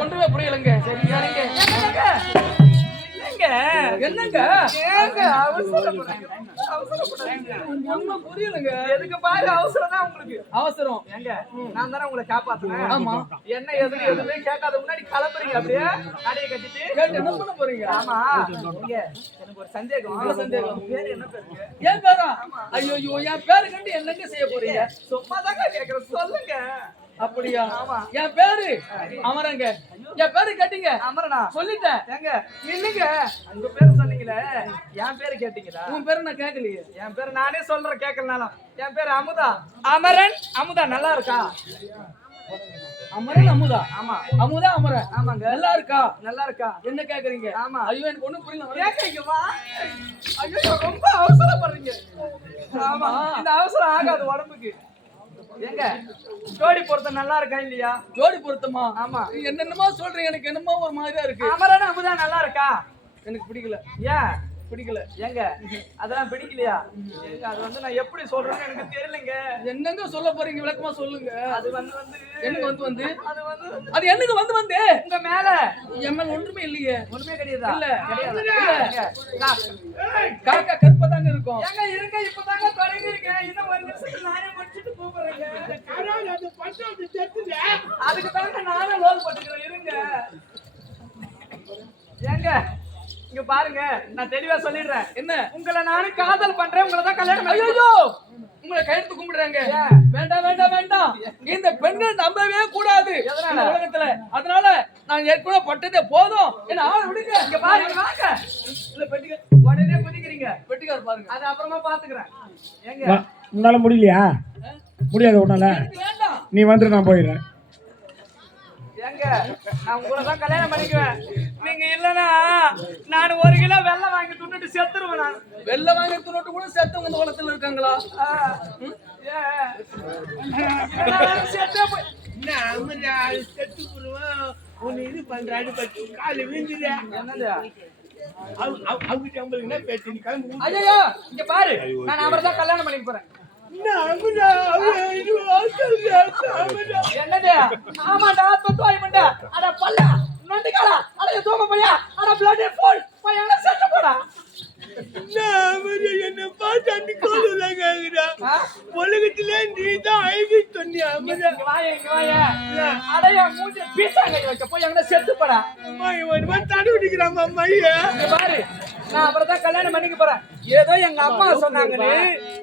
ஒன்றுமே புரியலங்க. சரி யாருங்க? என்னங்க ஒண்ணும் புரியலங்க. எதுக்கு பாரு அவசரம் தான் உங்களுக்கு. அவசரம் ஏங்க நான் தானே உங்களை காப்பாத்துறேன். ஆமா. என்ன எதுவுமே கேட்காத முன்னாடி கிளம்புறீங்க அப்படியே நடைய கட்டிட்டு கேட்டு என்ன பண்ண போறீங்க? ஆமா இங்க எனக்கு ஒரு சந்தேகம். பேரு என்ன பேருங்க? என் பேரா? ஐயோ என் பேரு கண்டு என்னங்க செய்ய போறீங்க? சும்மா தாங்க கேக்குறேன் சொல்லுங்க. அப்படியா? ஆமா. என் பேரு அமரங்க. என் பேரு கேட்டீங்க? அமரனா? சொல்லிட்டேன். ஏங்க இல்லைங்க உங்க பேரு சொன்னீங்களே என் பேரு கேட்டீங்களா? உன் பேரு நான் கேட்கலையே. என் பேரு நானே சொல்றேன் கேட்கலனாலும். என் பேரு அமுதா. அமரன் அமுதா நல்லா இருக்கா? அமரன் அமுதா. ஆமா அமுதா அமரன். ஆமாங்க. நல்லா இருக்கா? நல்லா இருக்கா? என்ன கேக்குறீங்க? ஆமா. ஐயோ எனக்கு ஒண்ணும் புரியல. கேக்குறீங்க வா. ஐயோ ரொம்ப அவசரப்படுறீங்க. ஆமா இந்த அவசரம் ஆகாது உடம்புக்கு. ஏங்க ஜோடி பொருத்தம் நல்லா இருக்கா இல்லையா? ஜோடி பொருத்தமா? ஆமா. என்னென்னமோ சொல்றீங்க, எனக்கு என்னமோ ஒரு மாதிரியா இருக்கு. அமரன் அமுதா நல்லா இருக்கா? எனக்கு பிடிக்கல. ஏன் பிடிக்கல? ஏங்க அதெல்லாம் பிடிக்கலையா? அது வந்து நான் எப்படி சொல்றேன்னு எனக்கு தெரியலங்க. என்னங்க சொல்ல போறீங்க? விளக்கமா சொல்லுங்க. அது வந்து எனக்கு வந்து அது வந்து அது என்னங்க வந்து உங்க மேல எம்எல் ஒன்றுமே இல்லையே. ஒண்ணுமே கிடையாதா? இல்ல கிடையாது. காக்கா கற்பதாங்க இருக்கும். ஏங்க இருங்க இப்பதாங்க தொடங்கி இருக்கேன். இன்னும் ஒரு நிமிஷத்துல நானே முடிச்சிட்டு கூப்பிடுறேங்க. அதுக்கு தாங்க நானே லோல் போட்டுக்கிறேன். இருங்க ஏங்க இங்க பாருங்க நான் தெளிவா சொல்லிடுறேன். என்ன? உங்களை நானும் காதல் பண்றேன். உங்களை தான் கல்யாணம் பண்ணி- ஐயோ உங்களை கையெழுத்து கும்பிடுறாங்க. வேண்டாம் வேண்டாம் வேண்டாம். இந்த பெண்கள் நம்பவே கூடாது இந்த உலகத்துல. அதனால நான் ஏற்கனவே பட்டதே போதும். என்ன ஆள விடுங்க. இங்க பாருங்க வாங்க. இல்ல பெட்டிக்கார் உடனே குதிக்கிறீங்க. பெட்டிக்கார் பாருங்க. அது அப்புறமா பாத்துக்கிறேன். ஏங்க உன்னால முடியலையா? முடியாது உன்னால. எனக்கு வேண்டாம். நீ வந்துட்டு நான் போயிடுறேன். ஏங்க நான் உங்களை தான் கல்யாணம் பண்ணிக்குவேன். நீங்க இல்லனா நான் 1 கிலோ வெல்லம் வாங்கி துண்ணுட்டு செத்துருவேன். நான் வெள்ள வாங்கி துணோட்டு கூட சேர்த்தவங்க இந்த உலகத்துல இருக்காங்களா? செத்தே போய் இது பண்றாரு காலு வீழ்ந்துரு. என்னது அவங்க என்ன பேச்சு? ஐயோ இங்க பாரு நான் அவரை தான் கல்யாணம் பண்ணிக்க போறேன். என்னது? ஆமாடா தொத்துவாய் மண்டா. அட பல்லா நண்டிகாலா. அட தூக்க போயா. அட பிளட் ஃபுல் பையனா செத்து போடா. என்ன பார்த்து அந்த கோலுதாங்க உலகத்திலே நீ தான் ஐவி சொன்னியா? இங்க வாயா. அடைய மூஞ்சி பீசாங்க வைக்க போய் எங்கடா செத்து போடா. தடு விடுக்கிறாமா மைய. இங்க பாரு நான் அவரை தான் கல்யாணம் பண்ணிக்க போறேன். ஏதோ எங்க அம்மா சொன்னாங்கன்னு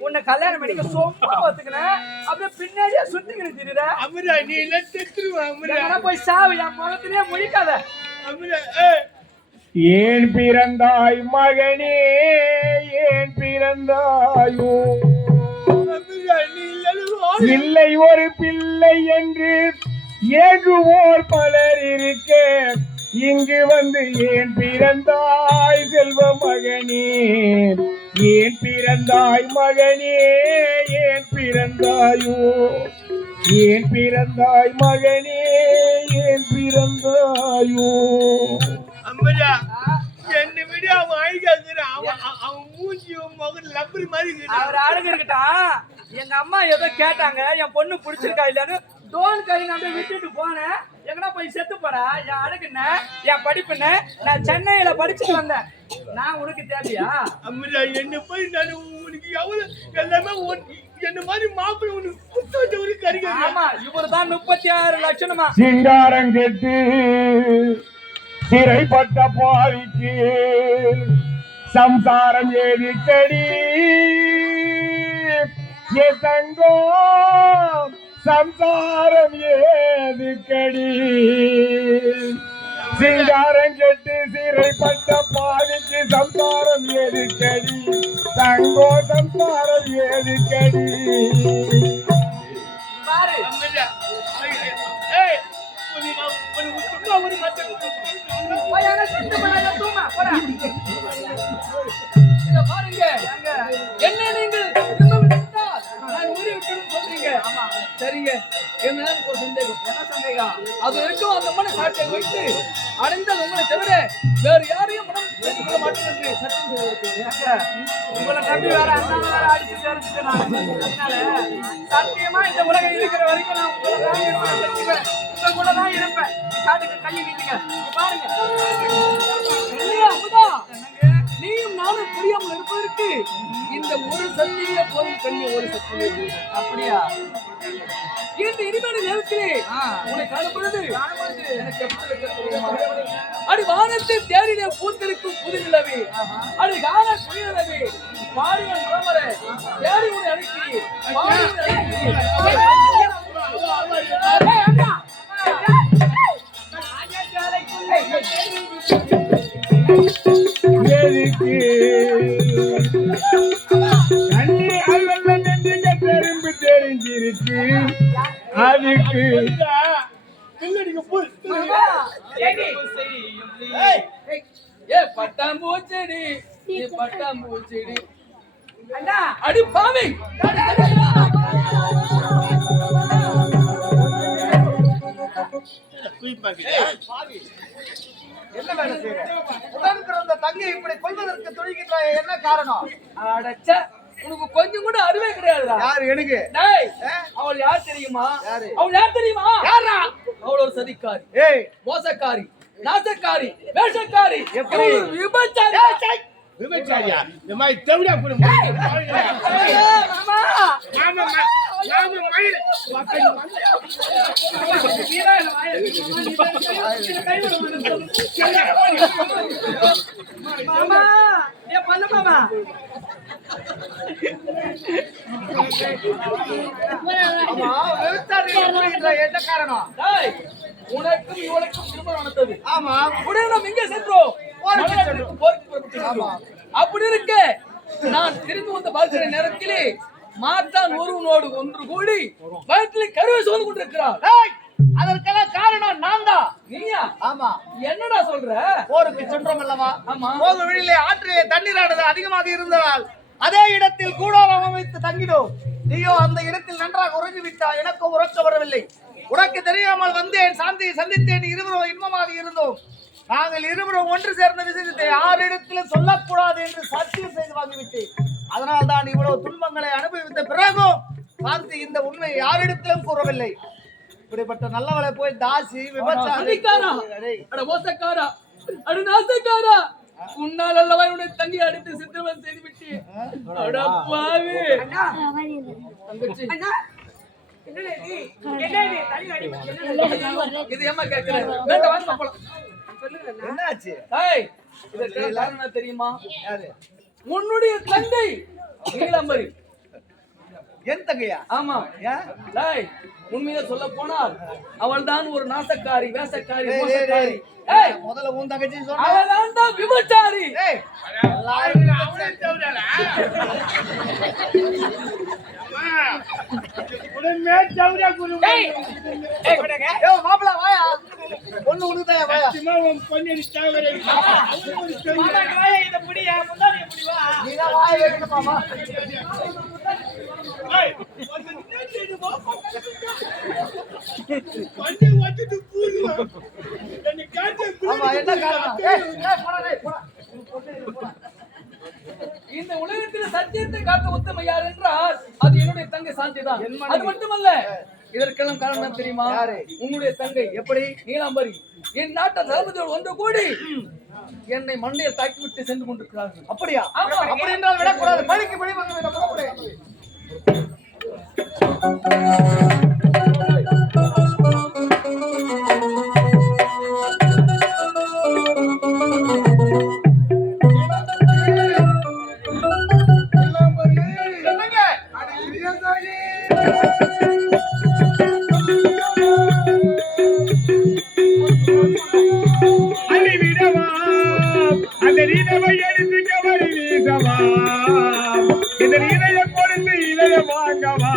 உன்னை கல்யாணம் பண்ணிக்க சொப்பா ஒத்துக்கினேன். அப்படியே பின்னாடியே சுத்திக்கிட்டு திரிற. அமரா நீ எல்லாம் செத்துருவா. அமரா போய் சாவு. என் முகத்திலேயே முடிக்காத. அமரா ஏன் பிறந்தாய் மகனே, ஏன் பிறந்தாயோ? இல்லை ஒரு பிள்ளை என்று ஏங்குவோர் பலர் இருக்க, இங்கு வந்து ஏன் பிறந்தாய் செல்வ மகனே, ஏன் பிறந்தாய் மகனே, ஏன் பிறந்தாயோ? ஏன் பிறந்தாய் மகனே, ஏன் பிறந்தாயோ? அம்மரா என்ன விட அவன் அழுகாக்குறான். அவன் மூஞ்சி மகன் லப்பர் மாதிரி அவர் அழகு இருக்கட்டும். எங்க அம்மா ஏதோ கேட்டாங்க என் பொண்ணு பிடிச்சிருக்கா இல்லன்னு. தோல் கை நான் விட்டுட்டு போனேன். எங்கடா போய் செத்து போடா. என் அழகுன்னு என் படிப்புன்னு நான் சென்னையில படிச்சுட்டு வந்தேன். நான் உனக்கு தேவையா? அம்மரா என்ன போய் நான் உனக்கு எவ்வளவு எல்லாமே என்ன மாதிரி மாப்பிள்ளை உனக்கு கறிக்க. ஆமா இவரு தான் 36 லட்சணமா. சிங்காரம் கெட்டு சிறைப்பட்ட பாவிக்கு சம்சாரம் ஏதிக்கடி தங்கம், சம்சாரம் ஏதுக்கடி. சிங்காரம் கெட்டு சிறைப்பட்ட பாவிக்கு சம்சாரம் ஏதுக்கடி, தங்கோ சம்சாரம் ஏதுக்கடி. பாரு பாருங்க என்ன நீங்கள் நான் ஊறி விட்டு சொல்றீங்க. சரிங்க. என்ன ஒரு சந்தேகம். என்ன சந்தேகம்? அது வரைக்கும் அந்த மன சாட்சியை வைத்து அடைந்தது உங்களை தவிர வேறு யாரையும் மனம் பேசிக்கொள்ள மாட்டேன் என்று சட்டம் செய்திருக்கீங்க. உங்களை நம்பி வேற அண்ணாவை வேற அடிச்சு தெரிஞ்சுட்டு நான் சத்தியமா இந்த உலகம் இருக்கிற வரைக்கும் நான் உங்களை தான் இருப்பேன். உங்க கூட தான் இருப்பேன். காட்டுக்கு கையை நீட்டுங்க. இங்க பாருங்க. இல்லையா, அமுதா? நீயும் நானும் புரியாமல் இருப்பதற்கு இந்த ஒரு சத்திய போதும் கண்ணி ஒரு சத்திய அப்படியா? இந்த இனிமையான நேரத்திலே உன்னை காணப்படுது எனக்கு எப்படி இருக்கிறது தெரியுமா? அடி வானத்தில் தேடின பூத்திருக்கும் புது நிலவே, அடி காண குயிலவே, பாடியன் பிரமரே, தேடி உன்னை அழைக்கிறேன், பாடி உன்னை அழைக்கிறேன். எதுக்கு கண்ணி அல்ல நெஞ்சுக தெரிம்பு தெரிஞ்சிருக்கு அதுக்கு ஏ பட்டாம்பூச்செடி, நீ பட்டாம்பூச்செடி, அடி பாவி. என்ன வேலை செய்யற? உடன் பிறந்த தங்கை இப்படி கொள்வதற்கு துணிகின்றாய், என்ன காரணம்? அடச்ச, உனக்கு கொஞ்சம் கூட அறிவே கிடையாதுடா. யாரு எனக்கு? டேய், அவள் யார் தெரியுமா? யாரு? அவள் யார் தெரியுமா? யாரா? அவள் ஒரு சதிக்காரி, ஏய் மோசக்காரி, நாசக்காரி, வேஷக்காரி, எப்படி? அவள் ஒரு விபச்சாரி. விபச்சாரியா? இந்த மாதிரி தேவடியா போடு. மாமா, ஏ பண்ணு மாமா. ஆமா, விபச்சாரி கூறுகின்றாய், என்ன காரணம்? டேய், உனக்கும் இவளுக்கும் திருமணம் நடந்தது. ஆமா, உடனே நாம் எங்கே சென்றோம்? போருக்கு மலைநாட்டுக்கு சென்றோம். போருக்கு புறப்பட்டோம். அப்படி இருக்க நான் திரும்பி வந்த பார்க்கிற நேரத்திலே மாத்தான் ஒருவனோடு ஒன்று கூடி வயிற்றில் கருவை சுமந்து கொண்டிருக்கிறார். ஏய், அதற்கெல்லாம் காரணம் நான் தான். நீயா? ஆமா, என்னடா சொல்ற? போருக்கு சென்றோம் அல்லவா? ஆமா. போக வழியிலே ஆற்றிலே தண்ணீரானது அதிகமாக இருந்ததால் அதே இடத்தில் கூடாரம் அமைத்து தங்கினோம். நீயோ அந்த இடத்தில் நன்றாக உறங்கி விட்டாய், எனக்கு உறக்க வரவில்லை. உனக்கு தெரியாமல் வந்தேன், சாந்தியை சந்தித்தேன், இருவரும் இன்பமாக இருந்தோம். நாங்கள் இருவரும் ஒன்று சேர்ந்த விஷயத்தை யாரிடத்திலும் சொல்லக்கூடாது என்று சத்தியம் செய்து வாங்கிவிட்டேன். அதனால் தான் இவ்வளவு துன்பங்களை அனுபவித்த பிறகும் சாந்தி இந்த உண்மையை யாரிடத்திலும் கூறவில்லை. இப்படிப்பட்ட நல்லவளை போய் தாசி சதிக்காரா, அட மோசக்காரா, அட நாசக்காரா, உன்னால் அல்லவா என்னுடைய தங்கி அடித்து சித்திரவதை செய்து விட்டு. அட பாவி. தங்கச்சி, இது ஏம்மா கேட்கிற? வேண்டாம், வாங்க போலாம். என்னாச்சு? டேய், இதற்கு காரணம் என்ன தெரியுமா? யாரு? உன்னுடைய தங்கை நீலாம்பரி. என் தங்கையா? ஆமா. ஏன்? டேய், உண்மையை சொல்ல போனால் அவள் தான் ஒரு நாசக்காரி, வேஷக்காரி, டேய், மோசக்காரி. டேய், ஏய், முதல்ல உன் தங்கச்சி சொன்ன. அவள் தான் விபச்சாரி. ஏய், உடனே தேவடியா போடு. ஏய், மாப்பிள்ளை வாயா. பொண்ணு உனக்குதாயா, வாயா. பொன்னி தேவரை நீதான் வாயை வைக்கணும் மாமா. ஆமா, என்ன காரணம்? ஏய், ஏய், போடா, டேய், போடா. இந்த உலகத்தில் சத்தியத்தை காத்த உத்தம யார் என்றால் அது என்னுடைய தங்கை சாந்தி தான். அது மட்டுமல்ல, இதற்கெல்லாம் காரணம் என்ன தெரியுமா? யாரு? உன்னுடைய தங்கை. எப்படி? நீலாம்பரி. என் நாட்டை தளபதியோடு ஒன்று கூடி என்னை மண்டையை தாக்கி விட்டு சென்று கொண்டிருக்கிறார்கள். அப்படியா? ஆமா. அப்படி என்றால் விடக்கூடாது. பழிக்கு பழி வந்து விட புறப்படு. அந்த நீதவை எடுத்து கவரி வீசவா, இந்த நீதையை கொடுத்து இதைய வாங்கவா.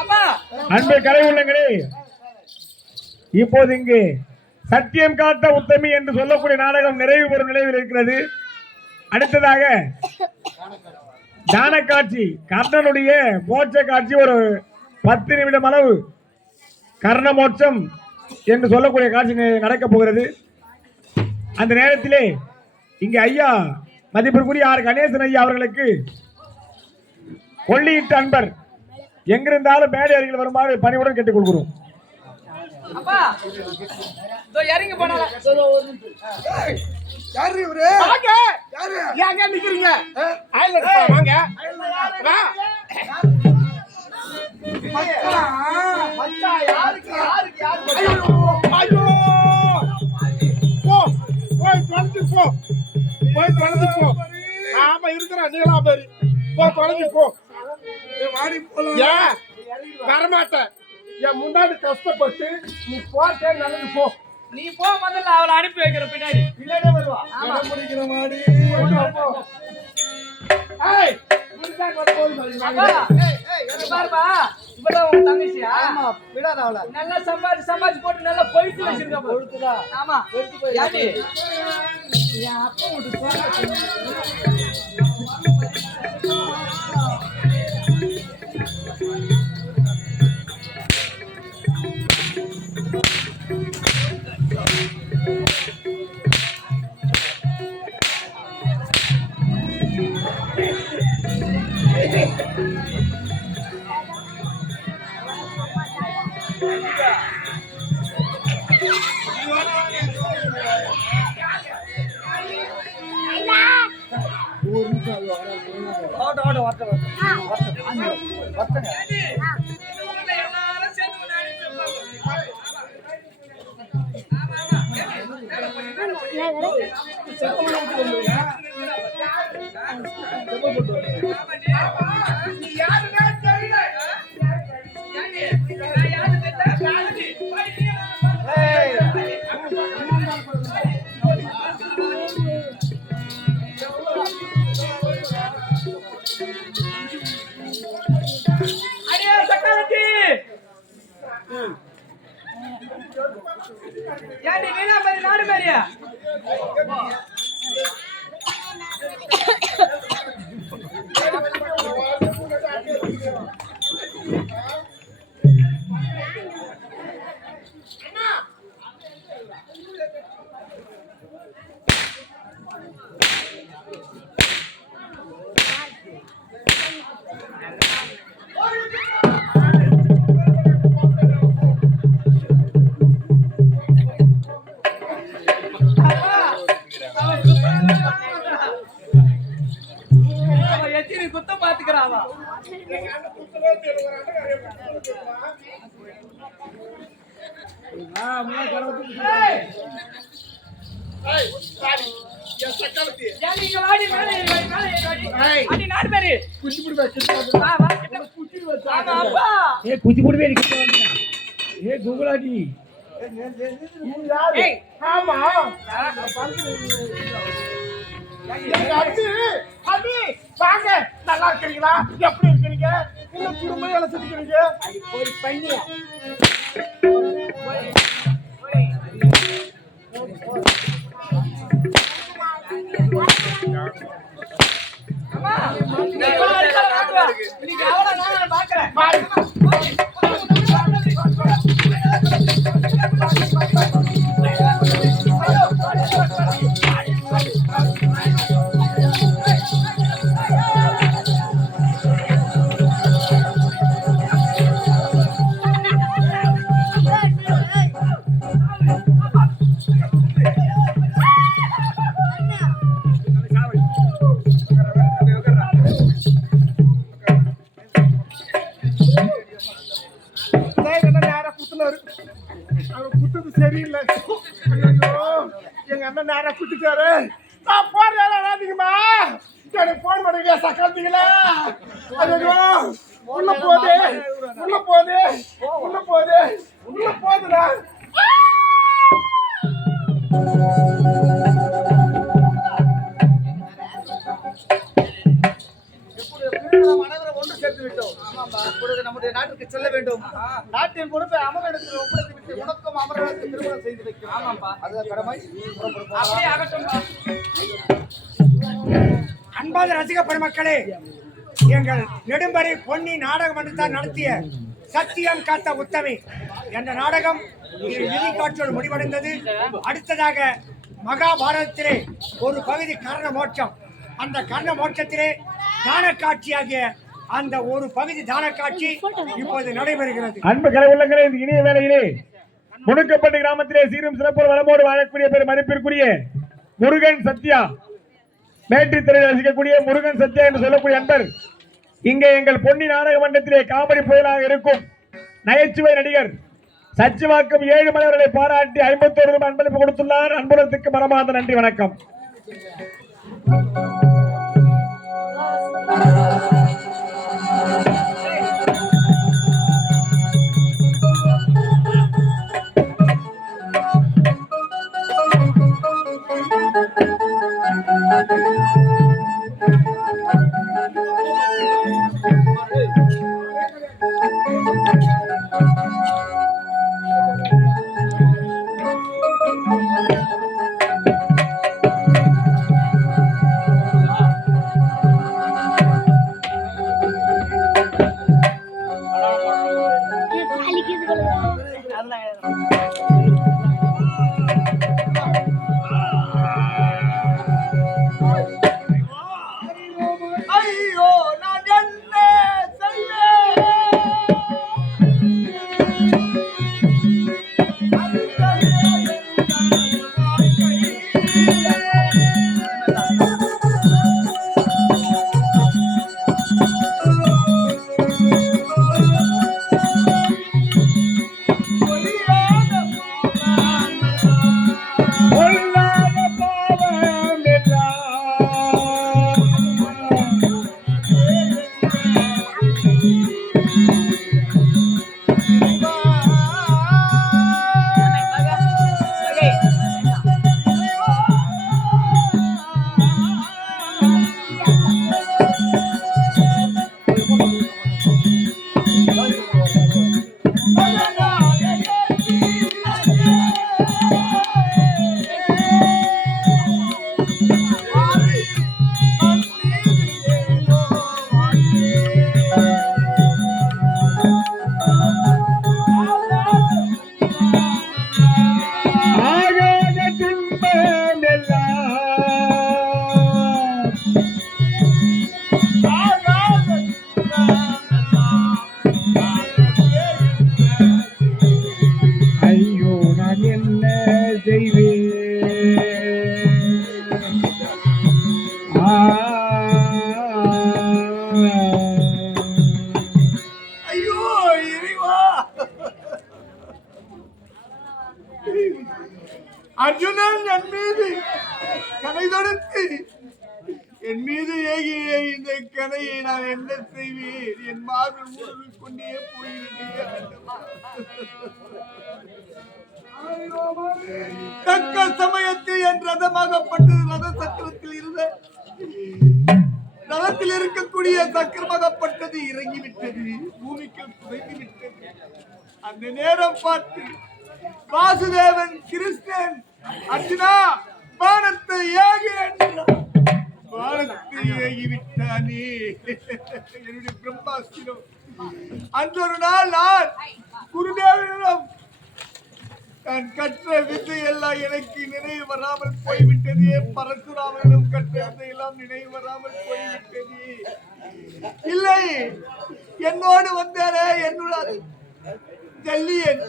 அப்பா அன்பு கலை உள்ளங்களே, இப்போது இங்கு சத்தியம் காத்த உத்தமி என்று சொல்லக்கூடிய நாடகம் நிறைவு பெறும் நிலையில் இருக்கிறது. அடுத்ததாக தான காட்சி, கர்ணனுடைய மோட்ச காட்சி, ஒரு 10 நிமிடம் அளவு கர்ண மோட்சம் என்று சொல்லக்கூடிய காட்சி நடக்கப் போகிறது. அந்த நேரத்திலே இங்கு ஐயா மதிப்பிற்குரிய ஆர் கணேசன் ஐயா அவர்களுக்கு கொள்ளியிட்ட அன்பர் எங்கிருந்தாலும் மேடை அருகில் வருமாறு பணிவுடன் கேட்டுக் கொள்கிறோம். அப்பா இதோ இறங்கி போனால யாரு இவரு? யாரு? ஏங்க நிக்கிறீங்க? வாங்க. மச்சான் யாருக்கு ஐயோ போ போய் தொலைஞ்சு போ, போய் தொலைஞ்சு போ. ஆமா இருக்கிற நீங்களா பேரு போ, தொலைஞ்சு போ. வாடி போலாம். ஏன் வரமாட்டேன்? என் முன்னாடி கஷ்டப்பட்டு நீ போட்டே நல்லது போ. நீ போ, முதல்ல அவளை அனுப்பி வைக்கிற பின்னாடி பின்னாடியே வருவா. முடிக்கிற மாடி ஏய் முடிச்சா போய் அப்பா பாருப்பா, இவளோ உங்க தங்கச்சியா? ஆமா விடாத அவளை. நல்லா சம்பாதிச்சு போட்டு நல்லா கொழுத்து வச்சிருக்க கொடுத்துடா. ஆமா யாரு என் அப்பா விட்டு ஏன்டி வீணா மாதிரி நாடு மாதிரியா? எத்தனை குத்தம் பாத்துக்கிறாவா? குச்சிப்புடுவே ஏ கூகுளாடி ஆமா வாங்க. நல்லா இருக்கிறீங்களா? எப்படி இருக்கிறீங்க? இன்னும் குடும்பம் வேலை செஞ்சுக்கிறீங்க. ஒரு பண்ணியா சரியில்லை. எங்க அண்ணன் நேரம் குட்டிட்டாரு. நான் போறேன். எனக்கு போன் பண்ணுங்க சக்காத்தீங்களா? உள்ள போகுது போகுதுடா. எப்படி நாம் அனைவரும் ஒன்று சேர்த்து விட்டோம். இப்பொழுது நம்முடைய நாட்டிற்கு செல்ல வேண்டும். நாட்டின் பொறுப்பை அமரனிடத்தில் ஒப்படைத்து விட்டு உனக்கும் அமரனுக்கு திருமணம் செய்து வைக்கும். ஆமாப்பா. அது கடமை. அப்படியே ஆகட்டும்பா. அன்பான ரசிக பெருமக்களே, எங்கள் நெடும்பரை பொன்னி நாடக மன்றத்தால் நடத்திய சத்தியம் காத்த உத்தமி என்ற நாடகம் இறுதி காட்சியோடு முடிவடைந்தது. அடுத்ததாக மகாபாரதத்திலே ஒரு பகுதி கர்ண மோட்சம். அந்த கர்ண மோட்சத்திலே தான காட்சியாகிய அந்த ஒரு பகுதி தான காட்சி இப்போது நடைபெறுகிறது. அன்பு கலை உள்ளங்களே, இந்த இனிய வேளையிலே முடுக்கப்பட்ட கிராமத்திலே சீரும் சிறப்பு வளமோடு வாழக்கூடிய பேர் மதிப்பிற்குரிய முருகன் சத்யா, மேற்றி திரையில் ரசிக்கக்கூடிய முருகன் சத்யா என்று சொல்லக்கூடிய அன்பர் இங்கே எங்கள் பொன்னி நாடக மன்றத்திலே காமெடி புயலாக இருக்கும் நகைச்சுவை நடிகர் சச்சிவாக்கம் 7 மலைவர்களை பாராட்டி 51 ரூபாய் அன்பளிப்பு கொடுத்துள்ளார். அன்புலத்துக்கு மனமார்ந்த நன்றி, வணக்கம். ஐயோ நான் என்ன செய்வேன்? அர்ஜுனன் என் மீது கனை தொடுத்து என் மீது ஏகிய இந்த கதையை நான் என்ன செய்வேன்? என் மார்பில் ஊடுருவி கொண்டே போயிருந்தேன். தக்க சமயத்தில் என் ரதமாகப்பட்டது ரத சக்கரத்தில் இருந்த ரதத்தில் இருக்கக்கூடிய சக்கரமாகப்பட்டது இறங்கிவிட்டது, பூமிக்கு புதைந்து விட்டது. அந்த நேரம் பார்த்து வாசுதேவன் கிருஷ்ணன் அர்ஜுனா பானத்தை ஏகி என்றான். பானத்தை ஏகிவிட்டானே என்னுடைய பிரம்மாஸ்திரம். அன்றொரு நாள் நான் குருதேவனிடம் நான் கற்ற வித்தை எல்லாம் எனக்கு நினைவு வராமல் போய்விட்டதே. பரசுராமனிடம் கற்ற வித்தை எல்லாம் நினைவு வராமல் போய்விட்டது. இல்லை, என்னோடு வந்தாரே என்னுடைய ஜல்லியன்,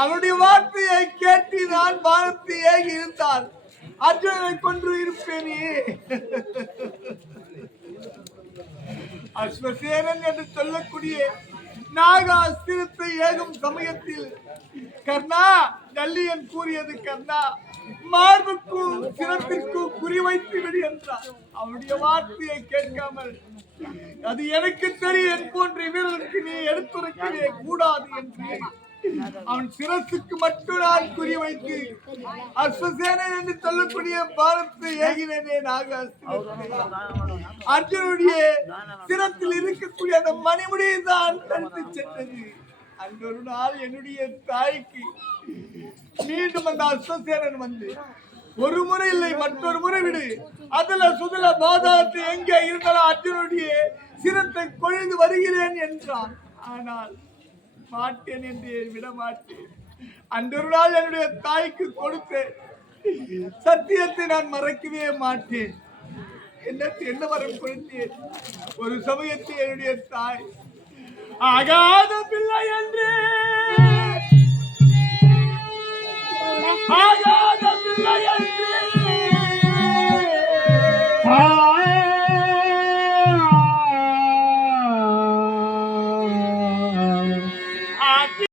அவனுடைய வார்த்தையை கேட்டு நான் வானத்தை ஏகி இருந்தால் அர்ஜுனனை கொன்று இருப்பேனே. அஸ்வசேனன் என்று சொல்லக்கூடிய நாக அஸ்திரத்தை ஏகும் சமயத்தில் கர்ணா, ஜல்லியன் கூறியது கர்ணா மார்புக்கும் சிரத்திற்கும் குறிவைத்து விடு என்றார். அவனுடைய வார்த்தையை கேட்காமல் அது எனக்கு தெரியும் போன்ற வீரருக்கு நீ எடுத்துரைக்கவே கூடாது என்று அவன் சிரசுக்கு மட்டும் நான் குறி வைத்து அஸ்வசேனன் என்று சொல்லக்கூடிய பாரத்தை ஏகினேனே அர்ஜுனுடைய சிரத்தில் இருக்கக்கூடிய அந்த மணிமுடியை தான் தடுத்து சென்றது. அந்த ஒரு நாள் என்னுடைய தாய்க்கு மீண்டும் அந்த அஸ்வசேனன் வந்து ஒரு முறை இல்லை மற்றொரு முறை விடு அதுல சுதல பாதாத்து எங்கே இருந்தாலும் அர்ஜுனுடைய சிரத்தை கொழுந்து வருகிறேன் என்றான். ஆனால் மாட்டேன் என்று விட மாட்டேன். அன்றொரு நாள் என்னுடைய தாய்க்கு கொடுத்த சத்தியத்தை நான் மறக்கவே மாட்டேன். என்ன வரம் கொடுத்தேன். ஒரு சமயத்தில் என்னுடைய தாய் ஆகாத பிள்ளை என்று ஆகாத பிள்ளை என்று